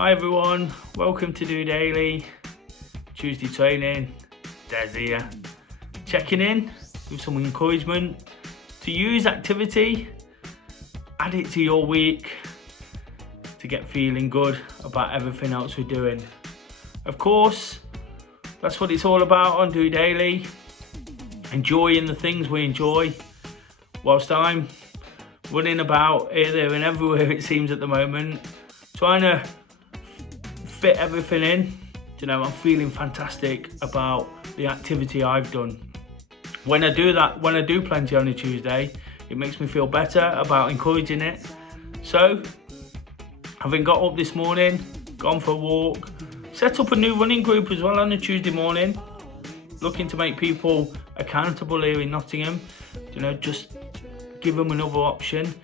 Hi everyone, welcome to DOdaily. Tuesday training, Des here. Checking in with some encouragement to use activity, add it to your week to get feeling good about everything else we're doing. Of course, that's what it's all about on DOdaily. Enjoying the things we enjoy, whilst I'm running about here, there and everywhere it seems at the moment, trying to fit everything in. I'm feeling fantastic about the activity I've done. When I do plenty on a Tuesday, it makes me feel better about encouraging it. So, having got up this morning, gone for a walk, set up a new running group as well on a Tuesday morning, looking to make people accountable here in Nottingham, just give them another option,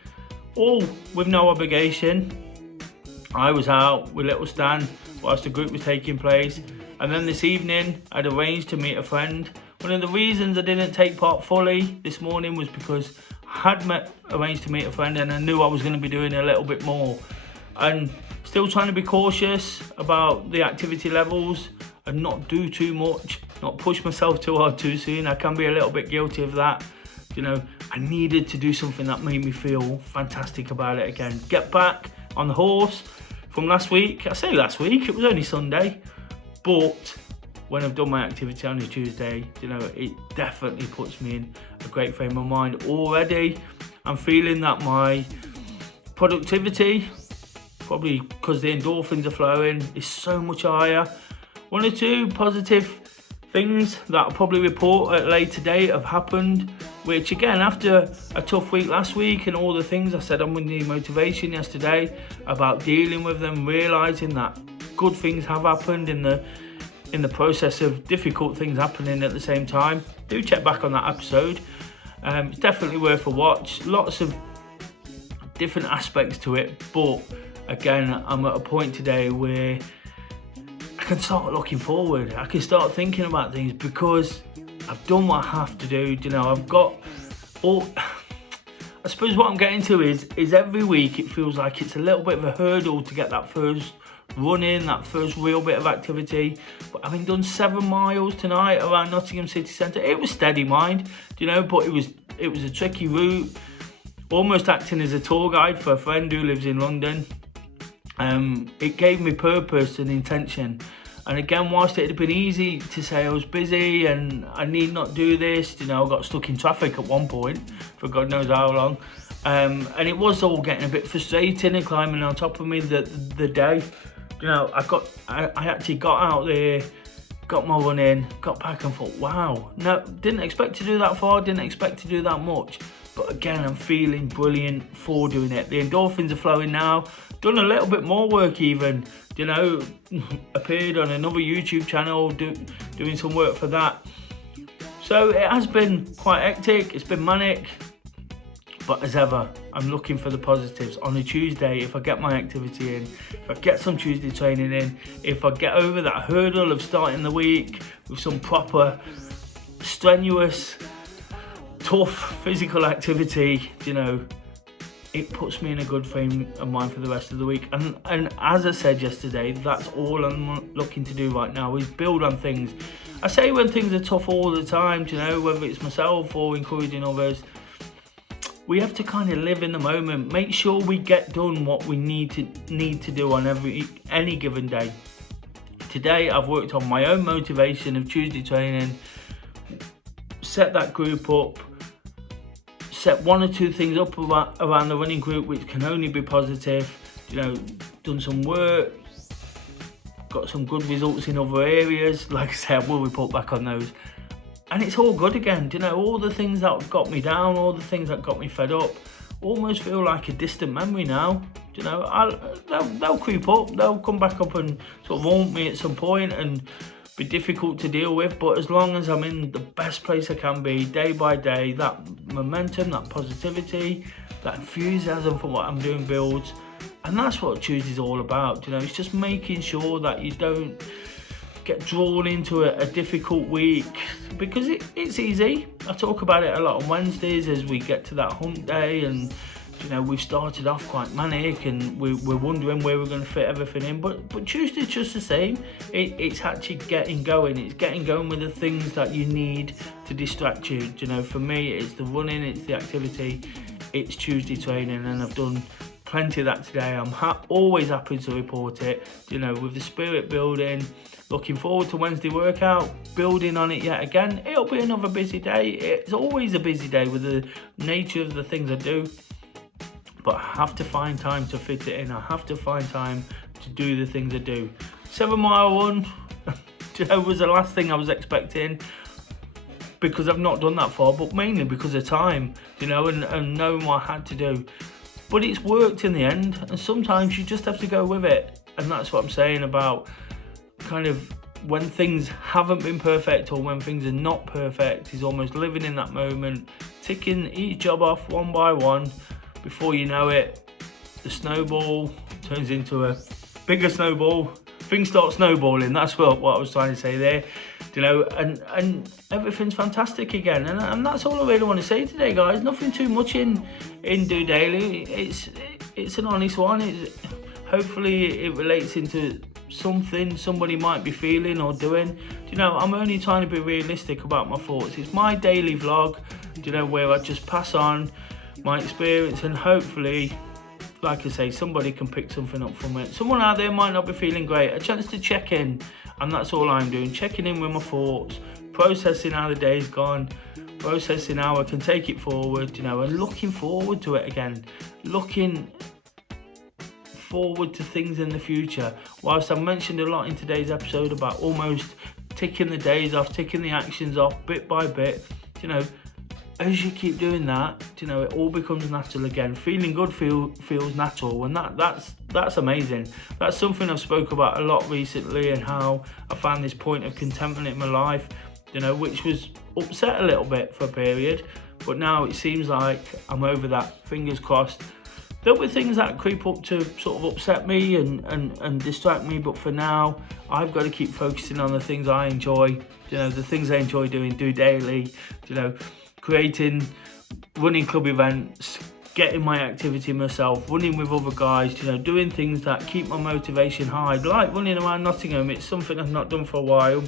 all with no obligation. I was out with little Stan whilst the group was taking place, and then this evening I'd arranged to meet a friend. One of the reasons I didn't take part fully this morning was because I had arranged to meet a friend and I knew I was going to be doing a little bit more, and still trying to be cautious about the activity levels and not do too much, not push myself too hard too soon. I can be a little bit guilty of that. I needed to do something that made me feel fantastic about it again. Get back on the horse from last week. I say last week, it was only Sunday, but when I've done my activity on a Tuesday, it definitely puts me in a great frame of mind already. I'm feeling that my productivity, probably because the endorphins are flowing, is so much higher. One or two positive things that I'll probably report at a later date have happened, which again, after a tough week last week and all the things I said on Monday Motivation yesterday about dealing with them, realising that good things have happened in the process of difficult things happening at the same time. Do check back on that episode. It's definitely worth a watch. Lots of different aspects to it, but again, I'm at a point today where I can start looking forward. I can start thinking about things because I've done what I have to do. I've got all. I suppose what I'm getting to is every week it feels like it's a little bit of a hurdle to get that first run in, that first real bit of activity. But having done 7 miles tonight around Nottingham city centre, it was steady mind, but it was a tricky route, almost acting as a tour guide for a friend who lives in London. It gave me purpose and intention. And again, whilst it had been easy to say I was busy and I need not do this, I got stuck in traffic at one point for God knows how long. And it was all getting a bit frustrating and climbing on top of me the day. I actually got out there, got my run in, got back and thought, wow, no, didn't expect to do that far, didn't expect to do that much. But again, I'm feeling brilliant for doing it. The endorphins are flowing now. Done a little bit more work even, appeared on another YouTube channel, doing some work for that. So it has been quite hectic, it's been manic, but as ever, I'm looking for the positives. On a Tuesday, if I get my activity in, if I get some Tuesday training in, if I get over that hurdle of starting the week with some proper, strenuous, tough physical activity, it puts me in a good frame of mind for the rest of the week. And as I said yesterday, that's all I'm looking to do right now, is build on things. I say when things are tough all the time, whether it's myself or encouraging others, we have to kind of live in the moment, make sure we get done what we need to do on any given day. Today, I've worked on my own motivation of Tuesday training, set that group up, set 1 or 2 things up around the running group which can only be positive, done some work, got some good results in other areas. Like I said, we'll report back on those. And it's all good again, all the things that got me down, all the things that got me fed up, almost feel like a distant memory now. They'll creep up, they'll come back up and sort of haunt me at some point and be difficult to deal with, but as long as I'm in the best place I can be day by day, that momentum, that positivity, that enthusiasm for what I'm doing builds. And that's what Tuesday's all about. It's just making sure that you don't get drawn into a difficult week, because it's easy. I talk about it a lot on Wednesdays as we get to that hump day and you know, we've started off quite manic and we're wondering where we're going to fit everything in, but Tuesday's just the same. It's actually getting going. It's getting going with the things that you need to distract you. You know, for me, it's the running, it's the activity, it's Tuesday training, and I've done plenty of that today. I'm always happy to report it, you know, with the spirit building. Looking forward to Wednesday workout, building on it yet again. It'll be another busy day. It's always a busy day with the nature of the things I do, but I have to find time to fit it in. I have to find time to do the things I do. 7 mile run, you know, was the last thing I was expecting, because I've not done that far, but mainly because of time, you know, and knowing what I had to do. But it's worked in the end, and sometimes you just have to go with it. And that's what I'm saying about kind of when things haven't been perfect, or when things are not perfect, is almost living in that moment, ticking each job off one by one. Before you know it, the snowball turns into a bigger snowball. Things start snowballing. That's what I was trying to say there, you know, and everything's fantastic again. And that's all I really want to say today, guys. Nothing too much in DOdaily. It's an honest one. Hopefully it relates into something somebody might be feeling or doing. You know, I'm only trying to be realistic about my thoughts. It's my daily vlog, you know, where I just pass on my experience, and hopefully, like I say, somebody can pick something up from it. Someone out there might not be feeling great, a chance to check in, and that's all I'm doing, checking in with my thoughts, processing how the day's gone, processing how I can take it forward, you know, and looking forward to it again, looking forward to things in the future. Whilst I've mentioned a lot in today's episode about almost ticking the days off, ticking the actions off bit by bit, you know, as you keep doing that, you know, it all becomes natural again. Feeling good feels natural, and that's amazing. That's something I've spoke about a lot recently, and how I found this point of contentment in my life, you know, which was upset a little bit for a period, but now it seems like I'm over that. Fingers crossed. There'll be things that creep up to sort of upset me and distract me, but for now, I've got to keep focusing on the things I enjoy, you know, the things I enjoy doing, DOdaily, you know, creating running club events, getting my activity myself, running with other guys, you know, doing things that keep my motivation high, like running around Nottingham. It's something I've not done for a while,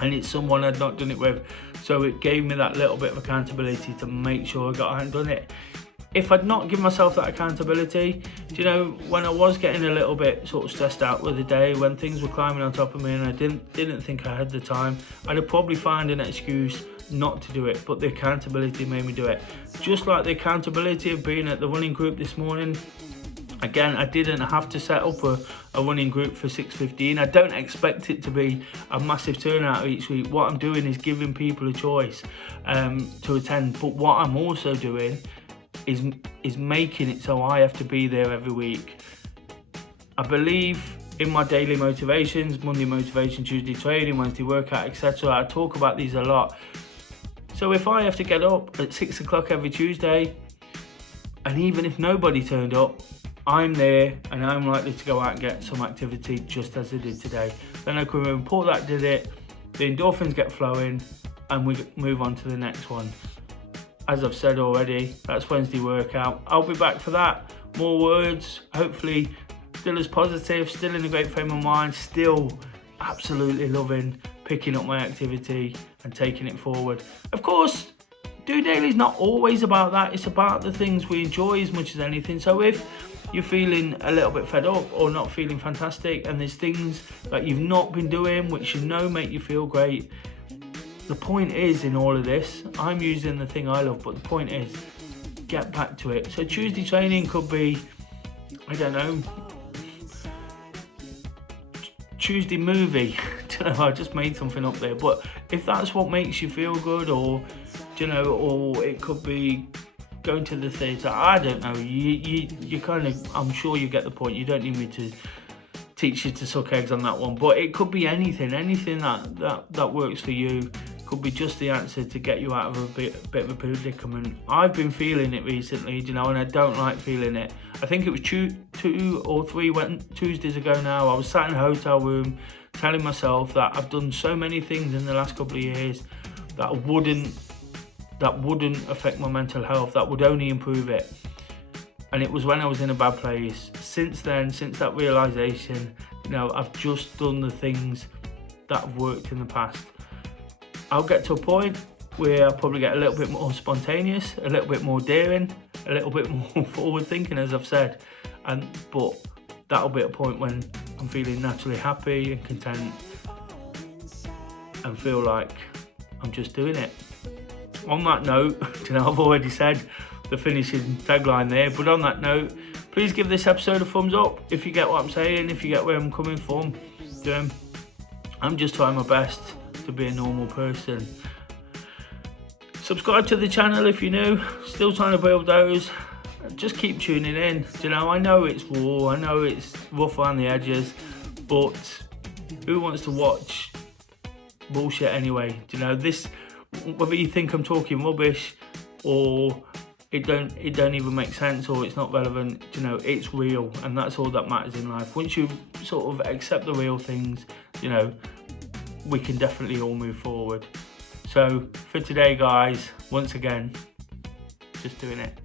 and it's someone I'd not done it with, so it gave me that little bit of accountability to make sure I got out and done it. If I'd not given myself that accountability, you know, when I was getting a little bit sort of stressed out with the day, when things were climbing on top of me and I didn't think I had the time, I'd have probably found an excuse not to do it, but the accountability made me do it. Just like the accountability of being at the running group this morning. Again, I didn't have to set up a running group for 6:15. I don't expect it to be a massive turnout each week. What I'm doing is giving people a choice to attend, but what I'm also doing is making it so I have to be there every week. I believe in my daily motivations, Monday motivation, Tuesday training, Wednesday workout, etc. I talk about these a lot. So if I have to get up at 6 o'clock every Tuesday, and even if nobody turned up, I'm there and I'm likely to go out and get some activity just as I did today. Then I can report that I did it, the endorphins get flowing, and we move on to the next one. As I've said already, that's Wednesday workout. I'll be back for that. More words, hopefully still as positive, still in a great frame of mind, still absolutely loving picking up my activity and taking it forward. Of course, DOdaily is not always about that. It's about the things we enjoy as much as anything. So if you're feeling a little bit fed up or not feeling fantastic, and there's things that you've not been doing which you know make you feel great, the point is, in all of this, I'm using the thing I love, but the point is, get back to it. So Tuesday training could be, I don't know, Tuesday movie. I just made something up there, but if that's what makes you feel good, or you know, or it could be going to the theatre. I don't know. You kind of, I'm sure you get the point. You don't need me to teach you to suck eggs on that one, but it could be anything that works for you. Could be just the answer to get you out of a bit of a predicament. I've been feeling it recently, you know, and I don't like feeling it. I think it was two or three Tuesdays ago now. I was sat in a hotel room telling myself that I've done so many things in the last couple of years that wouldn't affect my mental health, that would only improve it. And it was when I was in a bad place. Since then, since that realisation, you know, I've just done the things that have worked in the past. I'll get to a point where I'll probably get a little bit more spontaneous, a little bit more daring, a little bit more forward thinking, as I've said. But that'll be a point when I'm feeling naturally happy and content and feel like I'm just doing it. On that note, you know, I've already said the finishing tagline there, but on that note, please give this episode a thumbs up if you get what I'm saying, if you get where I'm coming from. I'm just trying my best to be a normal person. Subscribe to the channel if you're new. Still trying to build those. Just keep tuning in. You know, I know it's raw, I know it's rough around the edges, but who wants to watch bullshit anyway? You know, this, whether you think I'm talking rubbish or it don't even make sense or it's not relevant, you know, it's real, and that's all that matters in life. Once you sort of accept the real things, you know, we can definitely all move forward. So for today, guys, once again, just doing it.